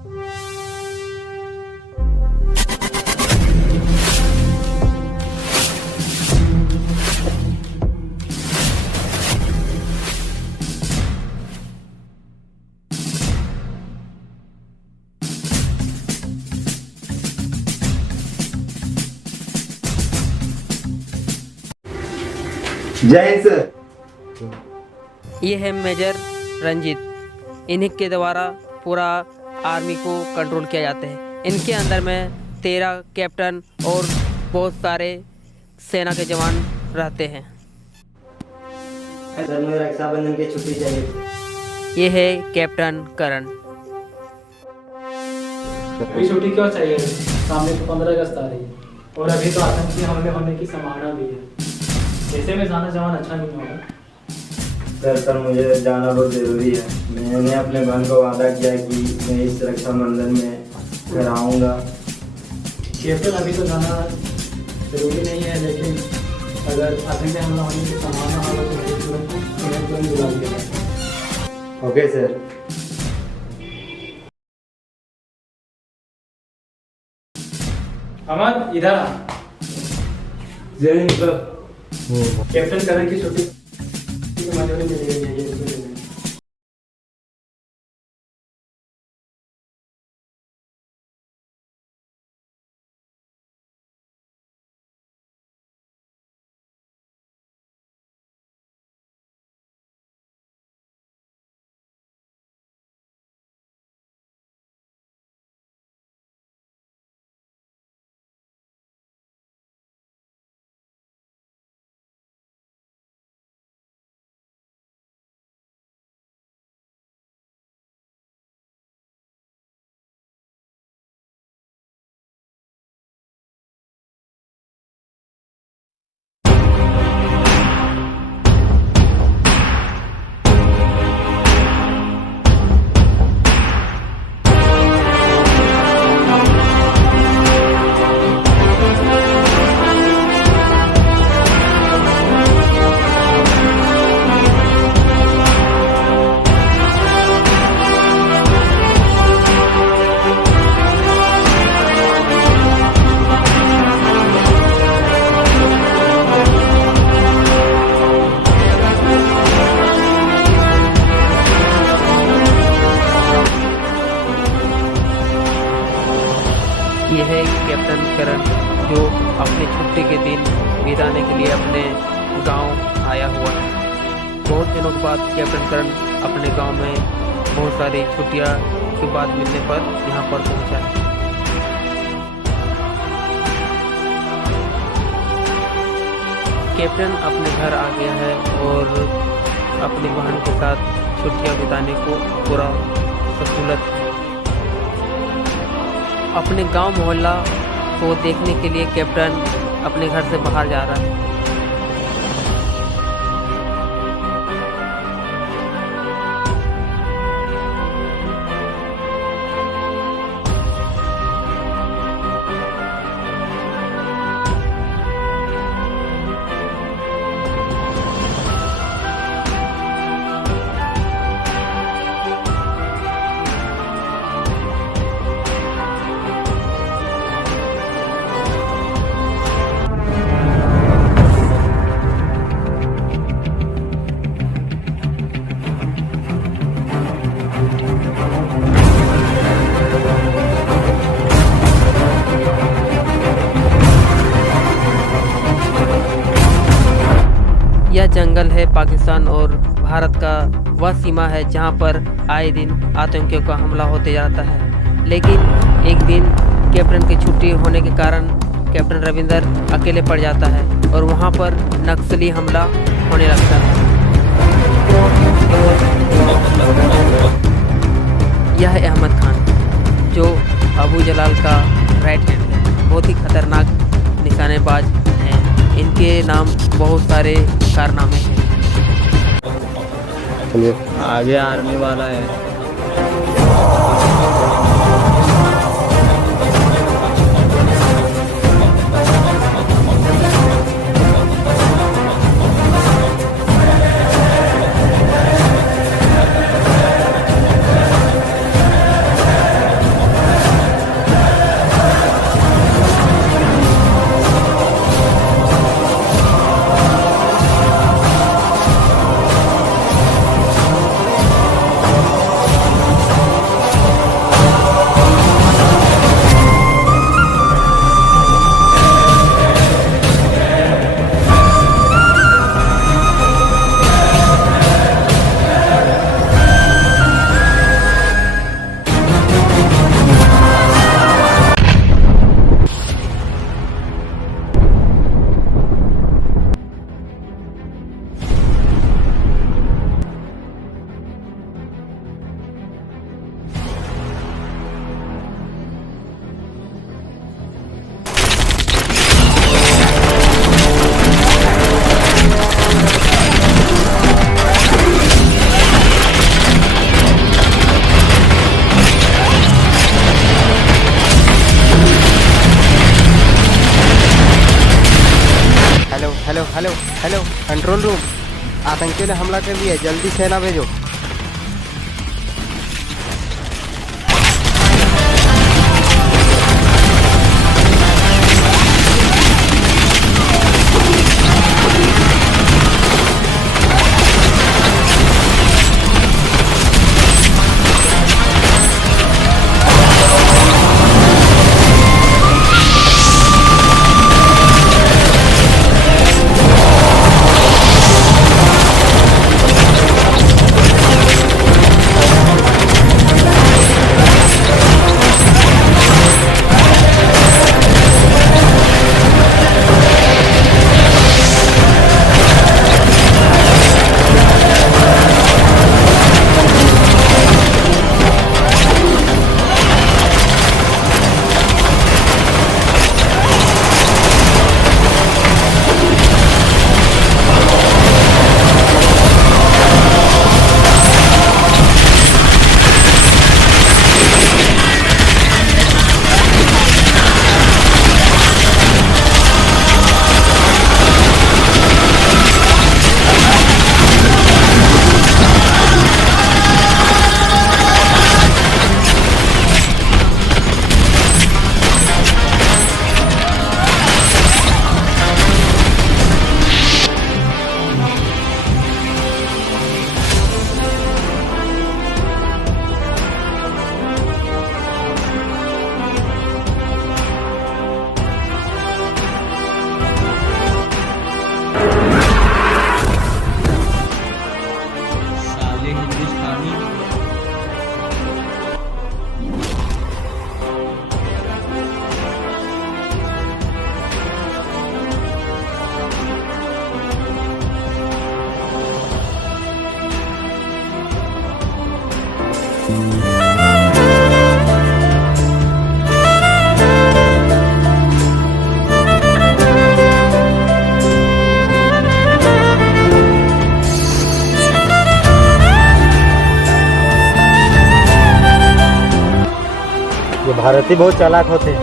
जय हिंद सर। ये है मेजर रंजीत। इन्हीं के द्वारा पूरा आर्मी को कंट्रोल किया जाता है। इनके अंदर में 13 कैप्टन और बहुत सारे सेना के जवान रहते हैं। सर मुझे रक्षाबंधन की छुट्टी चाहिए। ये है कैप्टन करण। अभी छुट्टी क्यों चाहिए? सामने तो 15 अगस्त आ रही है और अभी तो आतंकी हमले होने की संभावना भी है। ऐसे में जाना जवान अच्छा नहीं होगा। सर मुझे जाना बहुत ज़रूरी है। मैंने अपने बहन को वादा किया कि मैं इस रक्षाबंधन में घर आऊँगा। कैप्टन अभी तो जाना जरूरी नहीं है, लेकिन अगर आतंकी हमला होने की संभावना हो तो मुझे तुरंत बुला दिया जाए। Okay sir. अमर इधर आ। जय हिंद सर। कैप्टन करण की छुट्टी की मंजूरी मिल गई है। ये स्कूल में ये है कैप्टन करण जो अपनी छुट्टी के दिन बिताने के लिए अपने गांव आया हुआ है। बहुत दिनों के बाद कैप्टन करण अपने गांव में बहुत सारी छुट्टियां के बाद मिलने पर यहाँ पर पहुँचा है। कैप्टन अपने घर आ गया है और अपनी बहन के साथ छुट्टियां बिताने को पूरा सहूलत अपने गांव मोहल्ला को देखने के लिए कैप्टन अपने घर से बाहर जा रहा है। यह जंगल है पाकिस्तान और भारत का वह सीमा है जहां पर आए दिन आतंकियों का हमला होते जाता है। लेकिन एक दिन कैप्टन की छुट्टी होने के कारण कैप्टन रविंदर अकेले पड़ जाता है और वहां पर नक्सली हमला होने लगता है। यह है अहमद खान जो अबू जलाल का राइट हैंड है। बहुत ही खतरनाक निशानेबाज हैं। इनके नाम बहुत सारे कारनामे हैं। आगे आर्मी वाला है। कंट्रोल रूम, आतंकियों ने हमला कर दिया, जल्दी सेना भेजो। ये भारतीय बहुत चालाक होते हैं,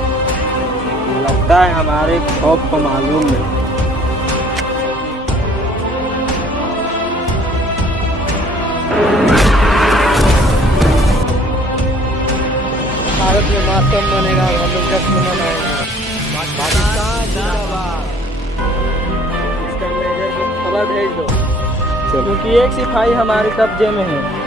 लगता है हमारे खौफ को मालूम है। भारत में मातम बनेगा, हम लोग जश्न मनाएंगे। पाकिस्तान जिंदाबाद। इसका मेजर को खबर भेज दो, क्योंकि एक सिपाही हमारे कब्जे में है।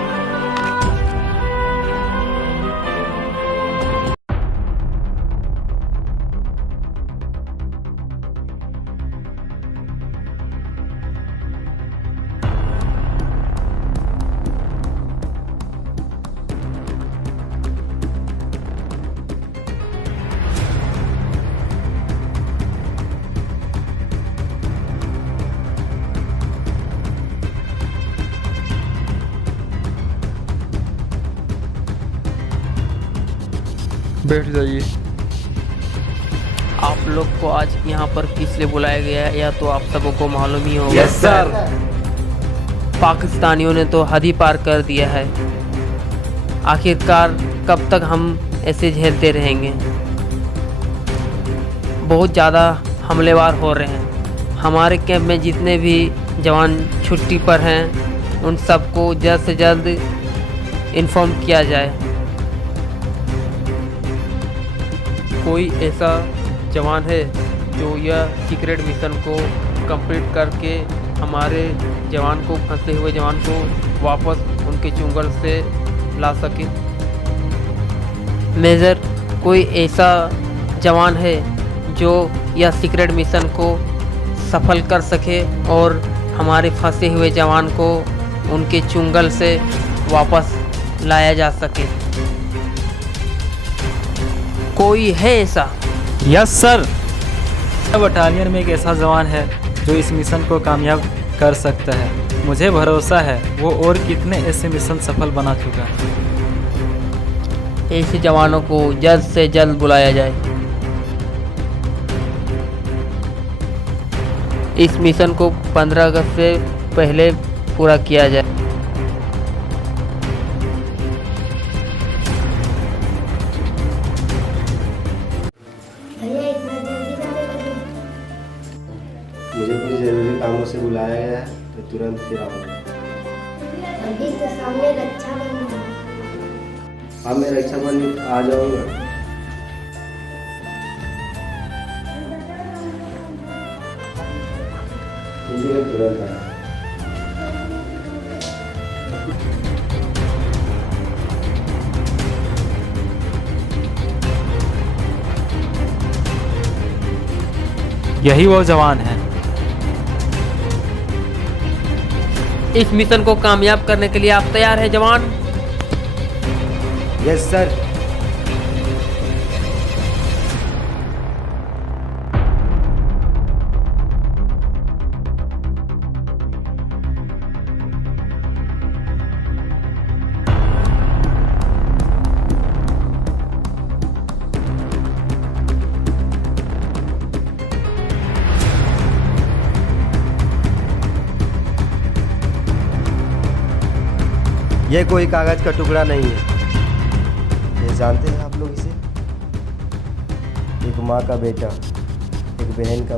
बैठ जाइए। आप लोग को आज यहाँ पर किस लिए बुलाया गया है या तो आप सबको मालूम ही होगा। Yes sir. पाकिस्तानियों ने तो हद ही पार कर दिया है। आखिरकार कब तक हम ऐसे झेलते रहेंगे। बहुत ज़्यादा हमलेवार हो रहे हैं। हमारे कैंप में जितने भी जवान छुट्टी पर हैं उन सबको जल्द से जल्द इन्फॉर्म किया जाए। कोई ऐसा जवान है जो यह सीक्रेट मिशन को कंप्लीट करके हमारे जवान को, फंसे हुए जवान को वापस उनके चुंगल से ला सके। मेजर, कोई ऐसा जवान है जो यह सीक्रेट मिशन को सफल कर सके और हमारे फंसे हुए जवान को उनके चुंगल से वापस लाया जा सके। कोई है ऐसा? Yes sir. बटालियन में एक ऐसा जवान है जो इस मिशन को कामयाब कर सकता है। मुझे भरोसा है वो और कितने ऐसे मिशन सफल बना चुका है। ऐसे जवानों को जल्द से जल्द बुलाया जाए। इस मिशन को 15 अगस्त से पहले पूरा किया जाए। मुझे कुछ ज़रूरी कामों से बुलाया गया है, तुरंत फिर आऊँगा। अभी तो सामने रक्षाबंधन है। हाँ, मैं रक्षाबंधन आ जाऊँगा। इसीलिए तुरंत आया। यही वो जवान है। इस मिशन को कामयाब करने के लिए आप तैयार हैं जवान? Yes sir. ये कोई कागज का टुकड़ा नहीं है। ये जानते हैं आप लोग इसे? एक माँ का बेटा, एक बहन का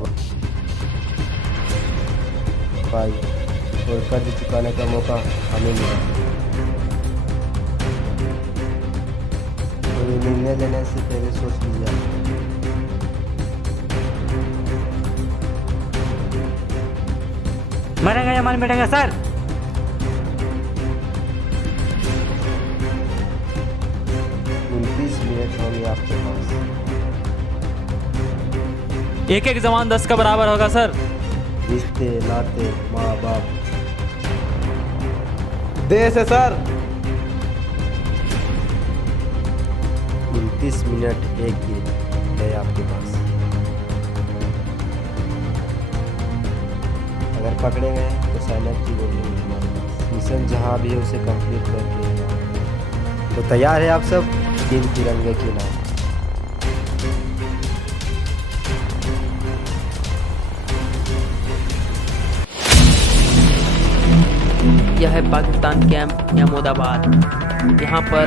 भाई, और कर्ज चुकाने का मौका हमें मिला। तो ये निर्णय लेने से पहले सोच लीजिए। मरेंगे या मन मिटेंगे सर? 29 मिनट होंगे आपके पास। एक एक जवान 10 का बराबर होगा सर। रिश्ते नाते माँ बाप देश है सर। 29 मिनट एक दिन है आपके पास। अगर पकड़े गए तो साइलेंट की बोलेंगे हमारे पास। मिशन जहाँ भी है उसे कंप्लीट करके। तो तैयार है आप सब? 3 तिरंगे के नाम। यह है पाकिस्तान कैंप अहमदाबाद। यहाँ पर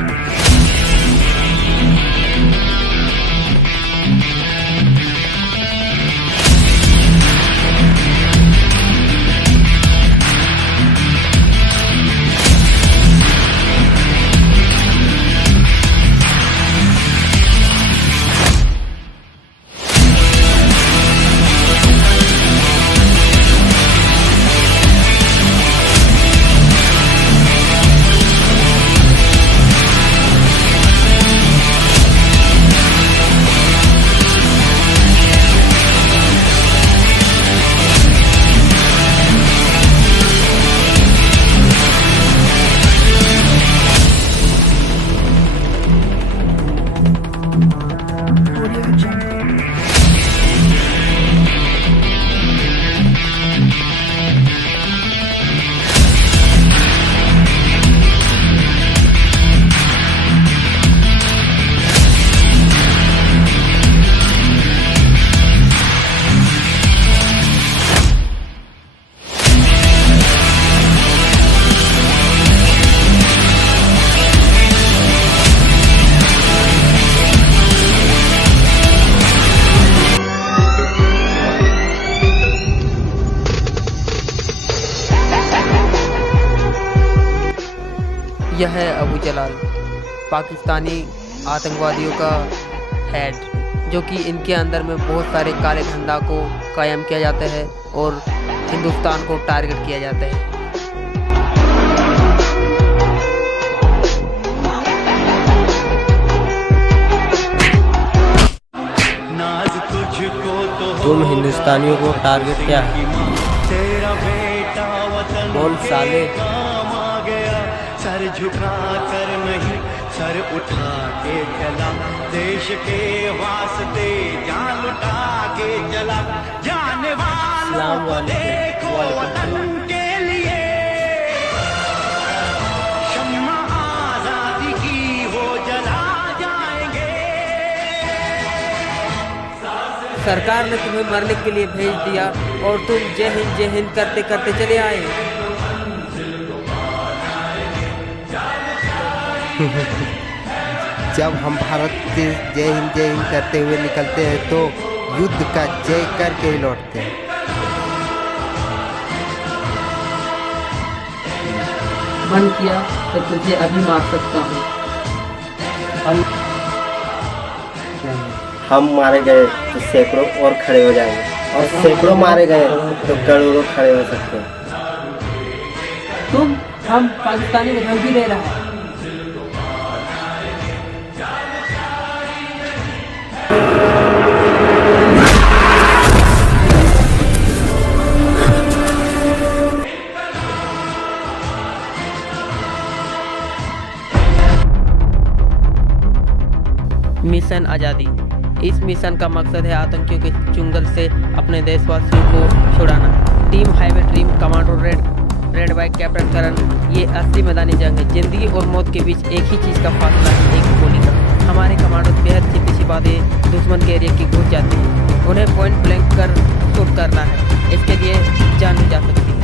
यह है अबू जलाल, पाकिस्तानी आतंकवादियों का हेड, जो कि इनके अंदर में बहुत सारे काले धंधा को कायम किया जाता है और हिंदुस्तान को टारगेट किया जाता है। तुम हिंदुस्तानियों को टारगेट क्या है? बोल साले। सर झुका कर नहीं, सर उठा के चला, देश के वास्ते जान लुटा के चला, जाने वालों को देखो वतन के लिए, शम्मा आजादी की वो जला जाएंगे। सरकार ने तुम्हें मरने के लिए भेज दिया और तुम जय हिंद करते करते चले आए। जब हम भारत से जय हिंद करते हुए निकलते हैं तो युद्ध का जय करके ही लौटते हैं। मन किया तो तुझे अभी मार सकता हूँ। हम मारे गए तो सैकड़ों और खड़े हो जाएंगे, और सैकड़ों मारे गए तो करोड़ों खड़े हो सकते हैं। हम पाकिस्तानी को धमकी दे रहा है। मिशन आज़ादी। इस मिशन का मकसद है आतंकियों के चुंगल से अपने देशवासियों को छुड़ाना। Team highway dream commando red bike captain Karan. ये असली मैदानी जंग है। जिंदगी और मौत के बीच एक ही चीज़ का फासला है, एक गोली का। हमारे कमांडो बेहद छिपी छिपाते दुश्मन के एरिया की घुस जाते हैं। उन्हें पॉइंट ब्लैंक कर शूट करना है। इसके लिए जान भी जा सकती है।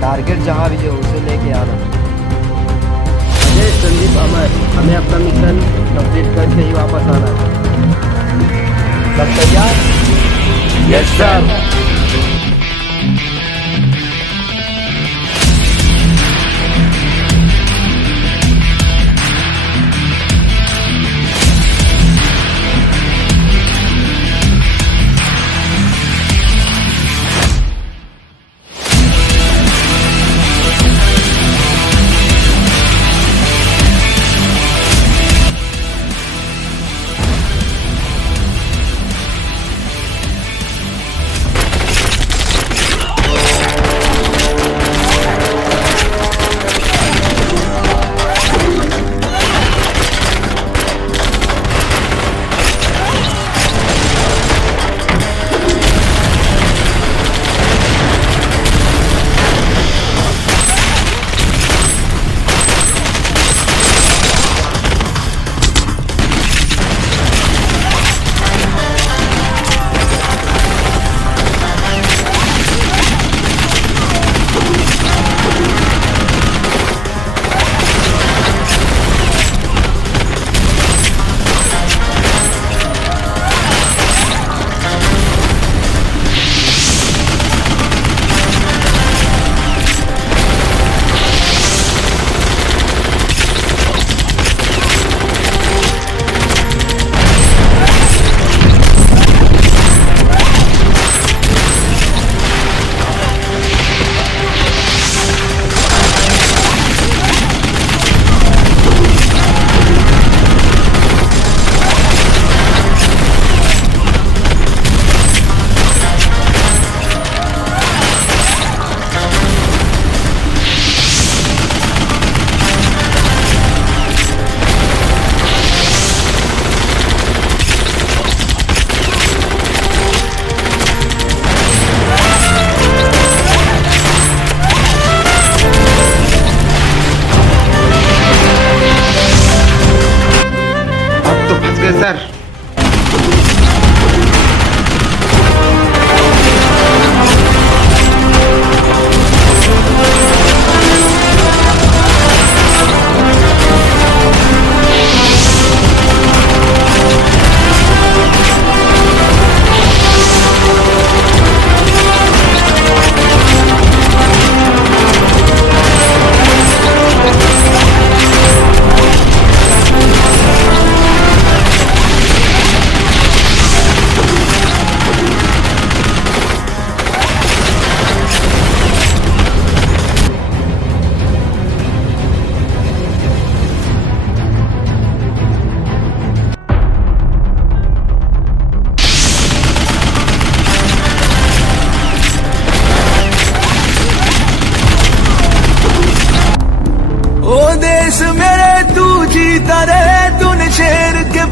टारगेट जहाँ भी हो उसे लेके आना। अजय, संदीप, अमर, हमें अपना मिशन कंप्लीट करके ही वापस आना है। सब तैयार? Yes sir.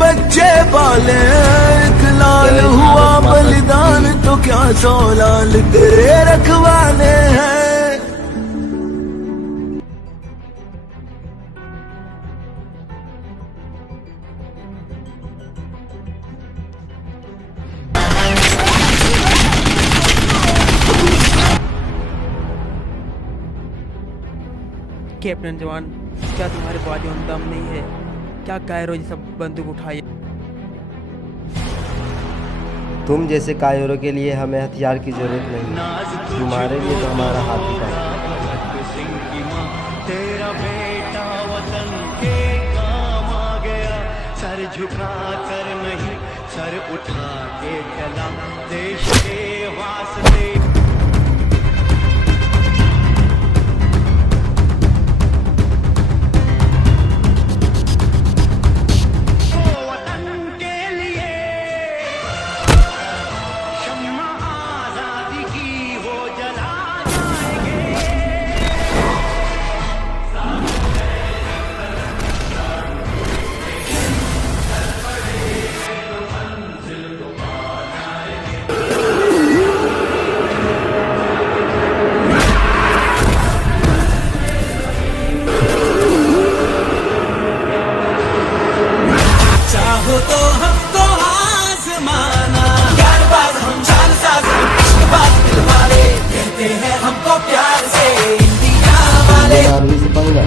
बच्चे पाले, एक लाल हुआ बलिदान तो क्या 100 लाल तेरे रखवाले हैं। कैप्टन जवान, क्या तुम्हारे बाजू में दम नहीं है? क्या कायरो ये सब बंदूक उठाई? तुम जैसे कायरों के लिए हमें हथियार की जरूरत नहीं, तुम्हारे लिए तो हमारा हाथ ही काफी। तेरा बेटा वतन के काम आ गया, सर झुका कर नहीं सर उठा के चला, देश के वास्ते। आर्मी से पंगा।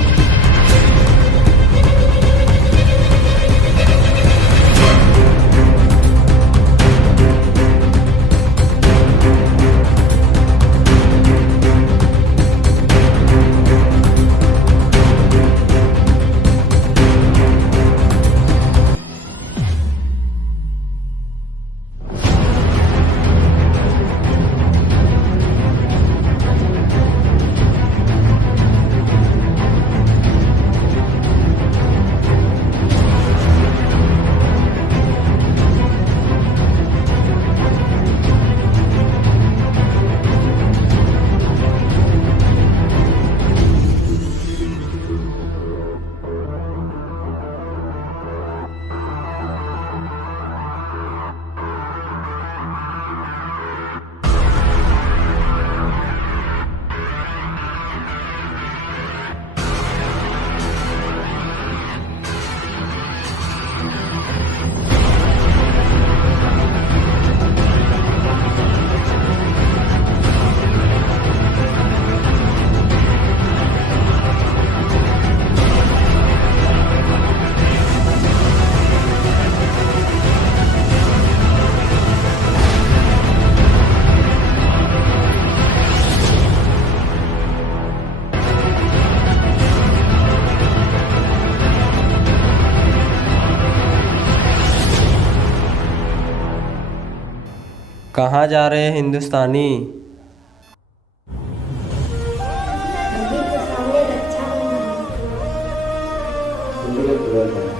कहाँ जा रहे हैं हिंदुस्तानी? नदी के सामने रक्षाबंधन है।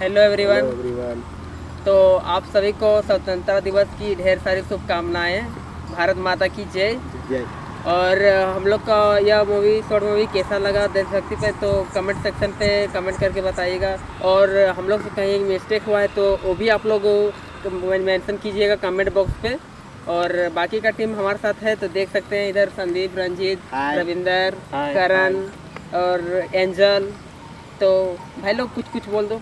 Hello everyone. तो आप सभी को स्वतंत्रता दिवस की ढेर सारी शुभकामनाएं। भारत माता की जय। और हम लोग का यह शॉर्ट मूवी कैसा लगा देशभक्ति पे, तो कमेंट सेक्शन पे कमेंट करके बताइएगा। और हम लोग से कहीं मिस्टेक हुआ है तो वो भी आप लोग मेंशन कीजिएगा कमेंट बॉक्स पे। और बाकी का टीम हमारे साथ है, तो देख सकते हैं इधर संदीप, रंजीत, रविंदर, करण और एंजल। तो भाई लोग कुछ बोल दो।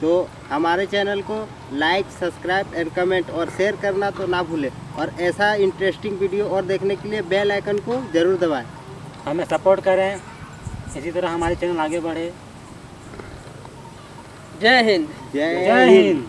तो हमारे चैनल को लाइक, सब्सक्राइब एंड कमेंट और शेयर करना तो ना भूलें। और ऐसा इंटरेस्टिंग वीडियो और देखने के लिए बेल आइकन को ज़रूर दबाएं। हमें सपोर्ट करें। इसी तरह हमारे चैनल आगे बढ़े। जय हिंद। जय जय हिंद।